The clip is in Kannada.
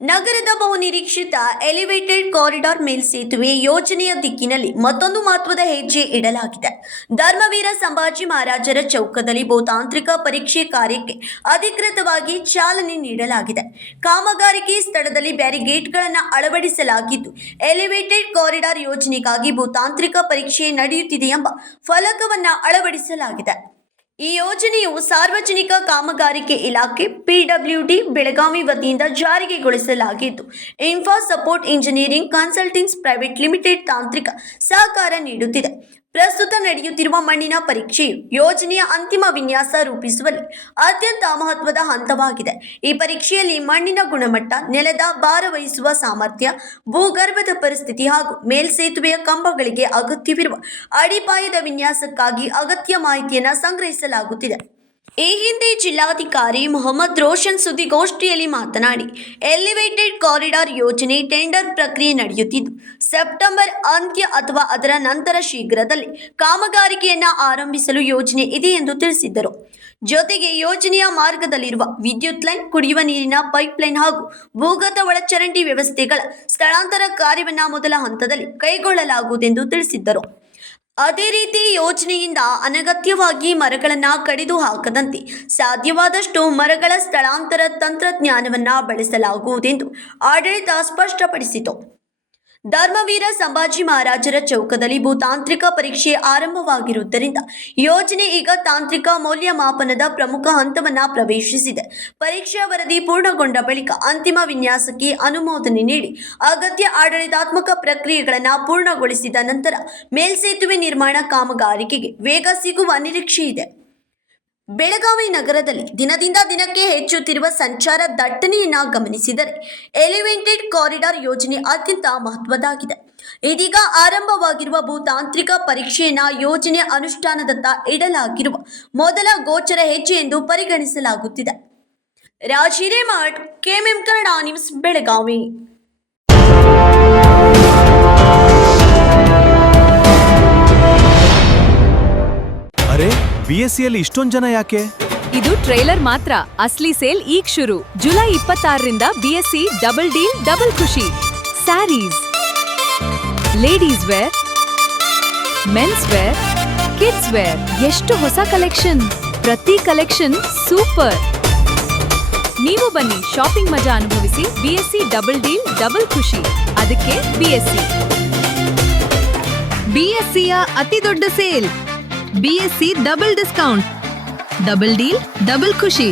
ನಗರದ ಬಹುನಿರೀಕ್ಷಿತ ಎಲಿವೇಟೆಡ್ ಕಾರಿಡಾರ್ ಮೇಲ್ಸೇತುವೆ ಯೋಜನೆಯ ದಿಕ್ಕಿನಲ್ಲಿ ಮತ್ತೊಂದು ಮಹತ್ವದ ಹೆಜ್ಜೆ ಇಡಲಾಗಿದೆ. ಧರ್ಮವೀರ ಸಂಭಾಜಿ ಮಹಾರಾಜರ ಚೌಕದಲ್ಲಿ ಭೂತಾಂತ್ರಿಕ ಪರೀಕ್ಷೆ ಕಾರ್ಯಕ್ಕೆ ಅಧಿಕೃತವಾಗಿ ಚಾಲನೆ ನೀಡಲಾಗಿದೆ. ಕಾಮಗಾರಿಕೆ ಸ್ಥಳದಲ್ಲಿ ಬ್ಯಾರಿಗೇಡ್ಗಳನ್ನು ಅಳವಡಿಸಲಾಗಿದ್ದು, ಎಲಿವೇಟೆಡ್ ಕಾರಿಡಾರ್ ಯೋಜನೆಗಾಗಿ ಭೂತಾಂತ್ರಿಕ ಪರೀಕ್ಷೆ ನಡೆಯುತ್ತಿದೆ ಎಂಬ ಫಲಕವನ್ನು ಅಳವಡಿಸಲಾಗಿದೆ. ಈ ಯೋಜನೆಯು ಸಾರ್ವಜನಿಕ ಕಾಮಗಾರಿಕೆ ಇಲಾಖೆ ಪಿಡಬ್ಲ್ಯೂಡಿ ಬೆಳಗಾವಿ ವತಿಯಿಂದ ಜಾರಿಗೆಗೊಳಿಸಲಾಗಿದ್ದು, infra support engineering consultings private limited ತಾಂತ್ರಿಕ ಸಹಕಾರ ನೀಡುತ್ತಿದೆ. ಪ್ರಸ್ತುತ ನಡೆಯುತ್ತಿರುವ ಮಣ್ಣಿನ ಪರೀಕ್ಷೆಯು ಯೋಜನೆಯ ಅಂತಿಮ ವಿನ್ಯಾಸ ರೂಪಿಸುವಲ್ಲಿ ಅತ್ಯಂತ ಮಹತ್ವದ ಹಂತವಾಗಿದೆ. ಈ ಪರೀಕ್ಷೆಯಲ್ಲಿ ಮಣ್ಣಿನ ಗುಣಮಟ್ಟ, ನೆಲದ ಭಾರವಹಿಸುವ ಸಾಮರ್ಥ್ಯ, ಭೂಗರ್ಭದ ಪರಿಸ್ಥಿತಿ ಹಾಗೂ ಮೇಲ್ಸೇತುವೆಯ ಕಂಬಗಳಿಗೆ ಅಗತ್ಯವಿರುವ ಅಡಿಪಾಯದ ವಿನ್ಯಾಸಕ್ಕಾಗಿ ಅಗತ್ಯ ಮಾಹಿತಿಯನ್ನು ಸಂಗ್ರಹಿಸಲಾಗುತ್ತಿದೆ. ಈ ಹಿಂದೆ ಜಿಲ್ಲಾಧಿಕಾರಿ ಮೊಹಮ್ಮದ್ ರೋಷನ್ ಸುದ್ದಿಗೋಷ್ಠಿಯಲ್ಲಿ ಮಾತನಾಡಿ, ಎಲಿವೇಟೆಡ್ ಕಾರಿಡಾರ್ ಯೋಜನೆ ಟೆಂಡರ್ ಪ್ರಕ್ರಿಯೆ ನಡೆಯುತ್ತಿದ್ದು, ಸೆಪ್ಟೆಂಬರ್ ಅಂತ್ಯ ಅಥವಾ ಅದರ ನಂತರ ಶೀಘ್ರದಲ್ಲೇ ಕಾಮಗಾರಿಕೆಯನ್ನು ಆರಂಭಿಸಲು ಯೋಜನೆ ಇದೆ ಎಂದು ತಿಳಿಸಿದ್ದರು. ಜೊತೆಗೆ ಯೋಜನೆಯ ಮಾರ್ಗದಲ್ಲಿರುವ ವಿದ್ಯುತ್ ಲೈನ್, ಕುಡಿಯುವ ನೀರಿನ ಪೈಪ್ಲೈನ್ ಹಾಗೂ ಭೂಗತ ಒಳಚರಂಡಿ ವ್ಯವಸ್ಥೆಗಳ ಸ್ಥಳಾಂತರ ಕಾರ್ಯವನ್ನು ಮೊದಲ ಹಂತದಲ್ಲಿ ಕೈಗೊಳ್ಳಲಾಗುವುದೆಂದು ತಿಳಿಸಿದ್ದರು. ಅದೇ ರೀತಿ ಯೋಜನೆಯಿಂದ ಅನಗತ್ಯವಾಗಿ ಮರಗಳನ್ನು ಕಡಿದು ಹಾಕದಂತೆ ಸಾಧ್ಯವಾದಷ್ಟು ಮರಗಳ ಸ್ಥಳಾಂತರ ತಂತ್ರಜ್ಞಾನವನ್ನು ಬಳಸಲಾಗುವುದೆಂದು ಆಡಳಿತ ಸ್ಪಷ್ಟಪಡಿಸಿತು. ಧರ್ಮವೀರ ಸಂಭಾಜಿ ಮಹಾರಾಜರ ಚೌಕದಲ್ಲಿ ಭೂತಾಂತ್ರಿಕ ಪರೀಕ್ಷೆ ಆರಂಭವಾಗಿರುವುದರಿಂದ ಯೋಜನೆ ಈಗ ತಾಂತ್ರಿಕ ಮೌಲ್ಯಮಾಪನದ ಪ್ರಮುಖ ಹಂತವನ್ನು ಪ್ರವೇಶಿಸಿದೆ. ಪರೀಕ್ಷಾ ವರದಿ ಪೂರ್ಣಗೊಂಡ ಬಳಿಕ ಅಂತಿಮ ವಿನ್ಯಾಸಕ್ಕೆ ಅನುಮೋದನೆ ನೀಡಿ ಅಗತ್ಯ ಆಡಳಿತಾತ್ಮಕ ಪ್ರಕ್ರಿಯೆಗಳನ್ನು ಪೂರ್ಣಗೊಳಿಸಿದ ನಂತರ ಮೇಲ್ಸೇತುವೆ ನಿರ್ಮಾಣ ಕಾಮಗಾರಿಕೆಗೆ ವೇಗ ಸಿಗುವ ನಿರೀಕ್ಷೆ ಇದೆ. ಬೆಳಗಾವಿ ನಗರದಲ್ಲಿ ದಿನದಿಂದ ದಿನಕ್ಕೆ ಹೆಚ್ಚುತ್ತಿರುವ ಸಂಚಾರ ದಟ್ಟಣೆಯನ್ನು ಗಮನಿಸಿದರೆ ಎಲಿವೇಟೆಡ್ ಕಾರಿಡಾರ್ ಯೋಜನೆ ಅತ್ಯಂತ ಮಹತ್ವದ್ದಾಗಿದೆ. ಇದೀಗ ಆರಂಭವಾಗಿರುವ ಭೂತಾಂತ್ರಿಕ ಪರೀಕ್ಷೆಯನ್ನು ಯೋಜನೆ ಅನುಷ್ಠಾನದತ್ತ ಇಡಲಾಗಿರುವ ಮೊದಲ ಗೋಚರ ಹೆಜ್ಜೆ ಎಂದು ಪರಿಗಣಿಸಲಾಗುತ್ತಿದೆ. Raj Hiremath, KMM Kannada news, Belagavi. ಅರೆ, ಬಿಎಸ್ಸಿಯಲ್ಲಿ ಇಷ್ಟೊಂದು ಜನ ಯಾಕೆ? ಇದು ಟ್ರೇಲರ್ ಮಾತ್ರ. ಅಸ್ಲಿ ಸೇಲ್ ಈಗ ಶುರು. ಜುಲೈ 26ರಿಂದ ಬಿಎಸ್ಸಿ ಡಬಲ್ ಡೀಲ್ ಡಬಲ್ ಖುಷಿ. Sarees, ladies wear, men's wear, kids wear, ಎಷ್ಟು ಹೊಸ ಕಲೆಕ್ಷನ್! ಪ್ರತಿ ಕಲೆಕ್ಷನ್ ಸೂಪರ್. ನೀವು ಬನ್ನಿ, ಶಾಪಿಂಗ್ ಮಜಾ ಅನುಭವಿಸಿ. ಬಿಎಸ್ಸಿ ಡಬಲ್ ಡೀಲ್ ಡಬಲ್ ಖುಷಿ. ಅದಕ್ಕೆ ಬಿಎಸ್ಸಿಯ ಅತಿ ದೊಡ್ಡ sale. BSc double discount, double deal double ಖುಷಿ.